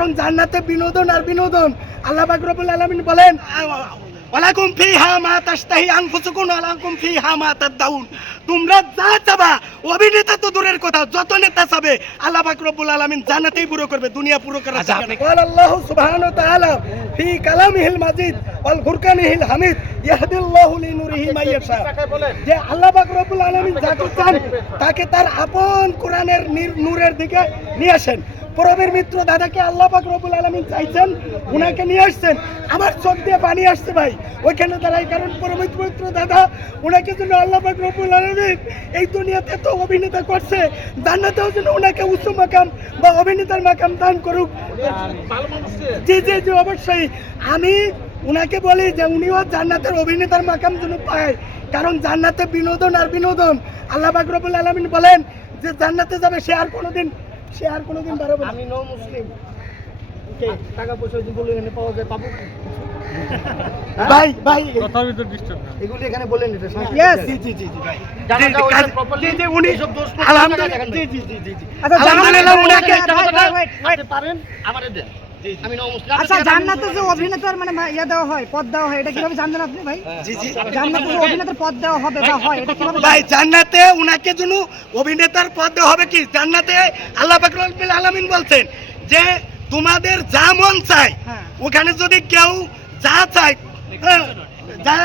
কারণ জান্নাতে বিনোদন আর বিনোদন। আল্লাহ বাকরবুল আলমিন বলেন ওয়ালাকুম ফি হা মা ওয়ালাকুম ফি হা মা তাদাউন। তোমরা যা চাবা অভিনেতা তো দূরের কথা যত নেতা চাবে আল্লাহ পাক রব্বুল আলামিন জান্নাতেই পুরো করবে দুনিয়া পুরো আচ্ছা, আল্লাহ ওয়া তাআলা ফি কালামিহিল মাজিদ ওয়াল ফুরকানিহিল হামিদ ইয়াহদিল্লাহু লিনুরিহি যে আল্লাহ পাক রব্বুল আলামিন যাকে চান তাকে তার আপন কোরআনের নূরের দিকে নিয়ে আসেন। পরবের মিত্র দাদাকে আল্লাহ পাক রব্বুল আলামিন চাইছেন, উনাকে নিয়ে আসছেন। আমার চোখ দিয়ে পানি আসছে ভাই। ওইখানে দাঁড়াই কারণ পরমিত মিত্র দাদা, উনাকে জন্য আল্লাহ পাক রব্বুল আলামিন এই দুনিয়াতে তো অভিনেতা করছে, জান্নাতেও যেন উনাকে উচ্চ মাকাম বা অভিনেতার মাকাম দান করুক। জি জি জি, অবশ্যই। আমি উনাকে বলি যে উনিও জান্নাতের অভিনেতার মাকাম যেন পায়, কারণ জান্নাতে বিনোদন আর বিনোদন। আল্লাহ পাক রব্বুল আলামিন বলেন যে জান্নাতে যাবে সে আর কোনোদিন সে আর কোনোদিন বাড়াবে আমি নো মুসলিম। টাকা পয়সা যদি বলে এখানে পাওয়া যায় পাবো ভাই ভাই। কথার ভিতর ডিস্টার্ব এগুলি এখানে বলেন এটা Yes. জি জি জি জি ভাই। জানা জি, জি, ওইটা জি, জি, উনি সব দোষ আলহামদুলিল্লাহ। জি জি জি জি। আচ্ছা, জানা জান্নাতে- উনাকে পারেন আমারে দেন। আমি আচ্ছা জান্নাতে যে অভিনেতার মানে ইয়ে দেওয়া হয় পদ দেওয়া হয় এটা কীভাবে জানলেন আপনি ভাই? জি জি। জান্নাতে যে অভিনেতার পদ দেওয়া হবে বা হয় এটা কীভাবে ভাই জান্নাতে উনাকে জন্য অভিনেতার পদ দেওয়া হবে কি? জান্নাতে আল্লাহ বাকরুল আলামিন বলছেন যে তোমাদের যা মন চায় হ্যাঁ। ওখানে যদি কেউ যা চায় হ্যাঁ, যা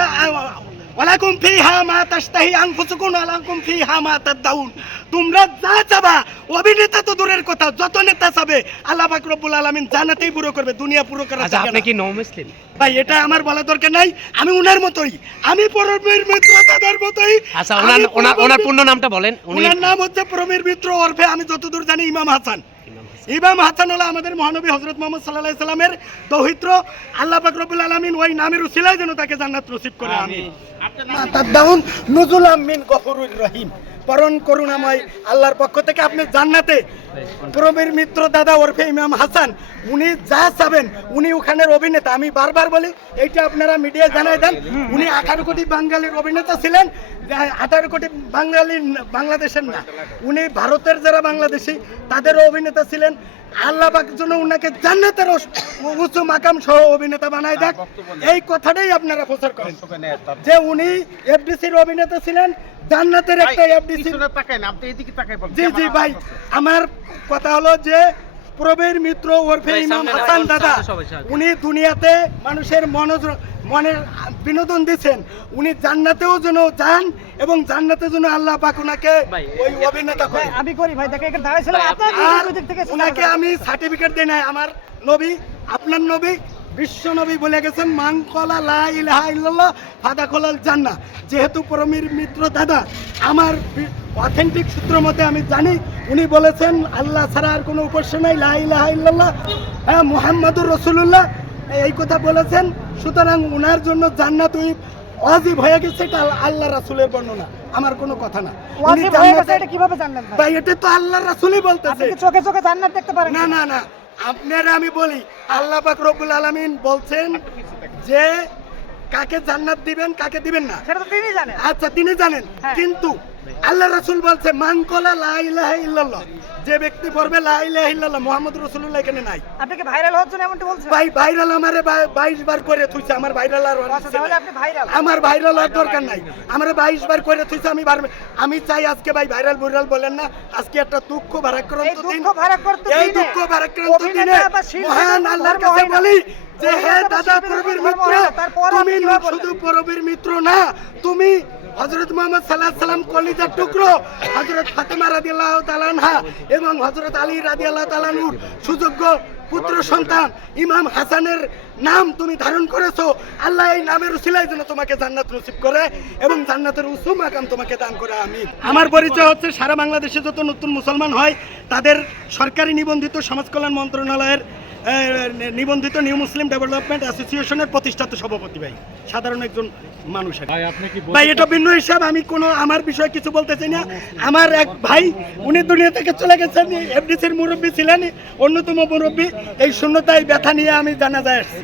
ওয়ালাকুম ফিহা মা তাশতাহি আনফুসুকুম ওয়ালাকুম ফিহা মা তাদদাউন তোমরা যা চাবা অভিনেতা তো দূরের কথা যত নেতা চাবে আল্লাহ পাক রব্বুল আলামিন জান্নাতেই পুরো করবে দুনিয়া পুরো করার আচ্ছা আপনি কি নৌ মুসলিম? ভাই এটা আমার বলা দরকার নাই আমি উনার মতোই। আমি পরমের মিত্র দাদার মতোই। আচ্ছা ওনার ওনার পূর্ণ নামটা বলেন উনি উনার নাম হচ্ছে প্রমীর মিত্র ওরফে আমি যতদূর জানি ইমাম হাসান। ইমাম হাসান হলো আমাদের মহানবী হজরত মোহাম্মদ সাল্লাহ সাল্লামের দৌহিত্র। আল্লাহ বাকরবুল আলমিন ওই নামের উসিলায় যেন তাকে জান্নাত নসিব করে আমি নুজুলাম আমিন গফুরুর রহিম। পরম করুণাময় আল্লাহর পক্ষ থেকে আপনি জান্নাতে। প্রবীর মিত্র দাদা ওরফে ইমাম হাসান, উনি যা চাবেন, উনি ওখানের অভিনেতা। আমি বারবার বলি, এইটা আপনারা মিডিয়া জানাই দেন। উনি আঠারো কোটি বাঙালির অভিনেতা ছিলেন আঠারো কোটি বাঙালি বাংলাদেশের না। উনি ভারতের যারা বাংলাদেশি, তাদেরও অভিনেতা ছিলেন। আল্লাহ পাক জন্য উনাকে জান্নাতের উচ্চ মাকাম সহ অভিনেতা বানায় দেখ এই কথাটাই আপনারা প্রচার করেন। যে উনি এফডিসির অভিনেতা ছিলেন জান্নাতের একটা এফডিসি জি জি ভাই আমার কথা হলো যে প্রবীর মিত্র ওরফে ইমাম হাসান দাদা। উনি দুনিয়াতে মানুষের মনোজ মনের বিনোদন দিচ্ছেন। উনি জান্নাতেও যেন যান এবং জান্নাতে যেন আল্লাহ পাক উনাকে ওই অভিনেতা করে। আমি করি ভাই দেখে এখানে দাঁড়াইছিলাম আপনার থেকে উনাকে আমি সার্টিফিকেট দেই নাই আমার নবী আপনার নবী বিশ্ব নবী বলে গেছেন মাংকলা লা ইলাহা ইল্লাল্লাহ ফাদা খোলাল জান্না যেহেতু পরমীর মিত্র দাদা আমার অথেন্টিক সূত্র মতে আমি জানি উনি বলেছেন আল্লাহ ছাড়া আর কোনো উপাস্য নাই লা ইলাহা ইল্লাল্লাহ হ্যাঁ মুহাম্মাদুর রসুল্লাহ এই কথা বলেছেন সুতরাং উনার জন্য জান্নাত ওই অজীব হয়ে গেছে এটা আল্লাহ রাসুলের বর্ণনা আমার কোনো কথা না। এটা কীভাবে জানলেন ভাই? এটা তো আল্লাহ রাসূলই বলতেছে। চোখে চোখে জান্নাত দেখতে পারেন না না না। আপনার আমি বলি আল্লাহ পাক রব্বুল আলামিন বলছেন যে কাকে জান্নাত দিবেন কাকে দিবেন না। সেটা তো তিনি জানেন। আচ্ছা তিনি জানেন। হ্যাঁ। কিন্তু আল্লাহ রাসূল বলছে মান কলা লা যে ব্যক্তি পড়বে লা ইলাহা ইল্লাল্লাহ মুহাম্মদ রাসূলুল্লাহ এখানে নাই। আপনি কি ভাইরাল হওয়ার জন্য এমনটা বলছেন? ভাই ভাইরাল আমারে বা- 22 বার করে থুইছে আমার ভাইরাল আর আচ্ছা। আপনি ভাইরাল। আমার ভাইরাল হওয়ার দরকার নাই। আমার বাইশ বার করে থুইছে আমি আমি চাই আজকে ভাই ভাইরাল ভাইরাল বলেন না আজকে একটা দুঃখ ভারাক্রান্ত দিন দুঃখ ভারাক্রান্ত এই দুঃখ ভারাক্রান্ত দিনে মহান আল্লাহর কাছে বলি যে হে দাদা প্রবীর মিত্র তুমি শুধু প্রবীর মিত্র না তুমি হযরত মোহাম্মদ আলাইহি সাল্লাম কলিজার টুকরো হজরত ফাতেমা রাদিয়াল্লাহু তাআলা আনহা এবং হযরত আলী রাদিয়াল্লাহু তাআলা আনহুর সুযোগ্য পুত্র সন্তান ইমাম হাসানের নাম তুমি ধারণ করেছ। আল্লাহ এই নামের উসিলায় যেন তোমাকে জান্নাত নসিব করে এবং জান্নাতের উসু মাকাম তোমাকে দান করে আমি আমার পরিচয় হচ্ছে সারা বাংলাদেশে যত নতুন মুসলমান হয়, তাদের সরকারি নিবন্ধিত সমাজ কল্যাণ মন্ত্রণালয়ের নিবন্ধিত নিউ মুসলিম ডেভেলপমেন্ট অ্যাসোসিয়েশনের প্রতিষ্ঠাতা সভাপতি ভাই সাধারণ একজন মানুষ ভাই আপনি কি ভাই এটা ভিন্ন হিসাব আমি কোনো আমার বিষয়ে কিছু বলতে চাই না। আমার এক ভাই উনি দুনিয়া থেকে চলে গেছেন এফডিসির মুরব্বী ছিলেন অন্যতম মুরব্বী। এই শূন্যতায় ব্যথা নিয়ে আমি জানা যায় আসছি।